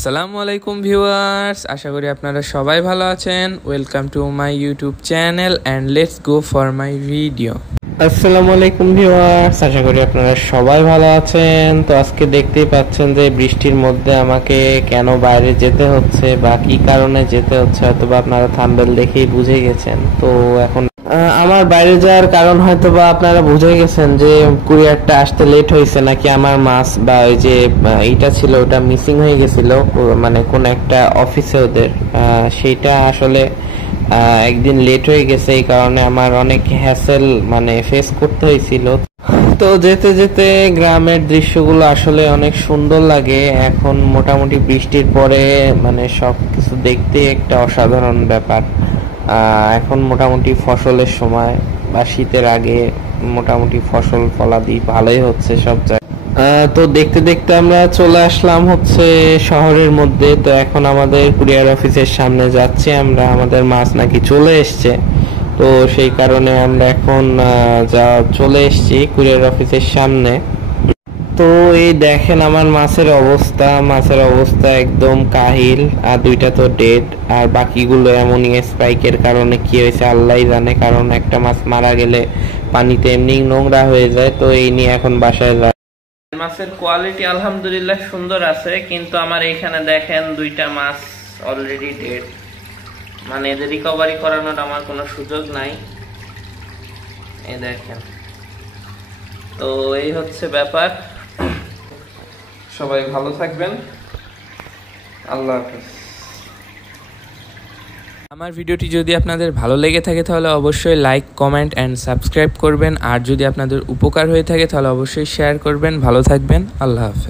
আসসালামু আলাইকুম ভিউয়ার্স, আশা করি আপনারা সবাই ভালো আছেন। Welcome to my YouTube channel and let's go for my video. আসসালামু আলাইকুম ভিউয়ার্স, আশা করি আপনারা সবাই ভালো আছেন। তো আজকে দেখতেই পাচ্ছেন যে বৃষ্টির মধ্যে আমাকে কেন বাইরে যেতে হচ্ছে বা কি কারণে যেতে হচ্ছে, হয়তো বা আপনারা থাম্বনেল দেখেই বুঝে গেছেন। তো এখন আমার বাইরে যাওয়ার কারণ হয়তো বা আপনারা বুঝে গেছেন যে কুরিয়ারটা আসতে লেট হয়েছে, নাকি আমার মাছ বা ওই যে এইটা ছিল ওটা মিসিং হয়ে গেছিল, মানে কোন একটা অফিসে ওদের, সেইটা আসলে একদিন লেট হয়ে গেছে। এই কারণে আমার অনেক হ্যাসেল মানে ফেস করতে হয়েছিল। তো যেতে যেতে গ্রামের দৃশ্যগুলো আসলে অনেক সুন্দর লাগে। এখন মোটামুটি বৃষ্টির পরে মানে সবকিছু দেখতে একটা অসাধারণ ব্যাপার। এখন মোটামুটি ফসলের সময় বা শীতের আগে মোটামুটি ফসল ফলাদি ভালোই হচ্ছে সব জায়গায়। তো দেখতে দেখতে আমরা চলে আসলাম হচ্ছে শহরের মধ্যে। তো এখন আমাদের কুরিয়ার অফিসের সামনে যাচ্ছি আমরা, আমাদের মাছ নাকি চলে এসছে। তো সেই কারণে আমরা এখন চলে এসছি কুরিয়ার অফিসের সামনে। তো এই দেখেন আমার মাছের অবস্থা একদম কাহিল। আর দুইটা তো ডেড, আর বাকিগুলো এমনই স্পাইকের কারণে কি হয়েছে আল্লাহই জানে। কারণ একটা মাছ মারা গেলে পানিতে এমনি নোংরা হয়ে যায়। তো এই নিয়ে এখন বাসায় যায়। মাছের কোয়ালিটি আলহামদুলিল্লাহ সুন্দর আছে, কিন্তু আমার এইখানে দেখেন দুইটা মাছ অলরেডি ডেড। মানে এদের রিকভারি করানোর আমার কোনো সুযোগ নাই। এই দেখেন, তো এই হচ্ছে ব্যাপার। সবাই ভালো থাকবেন, আল্লাহ হাফেজ। আমার ভিডিওটি যদি আপনাদের ভালো লেগে থাকে তাহলে অবশ্যই লাইক, কমেন্ট অ্যান্ড সাবস্ক্রাইব করবেন। আর যদি আপনাদের উপকার হয়ে থাকে তাহলে অবশ্যই শেয়ার করবেন। ভালো থাকবেন, আল্লাহ হাফেজ।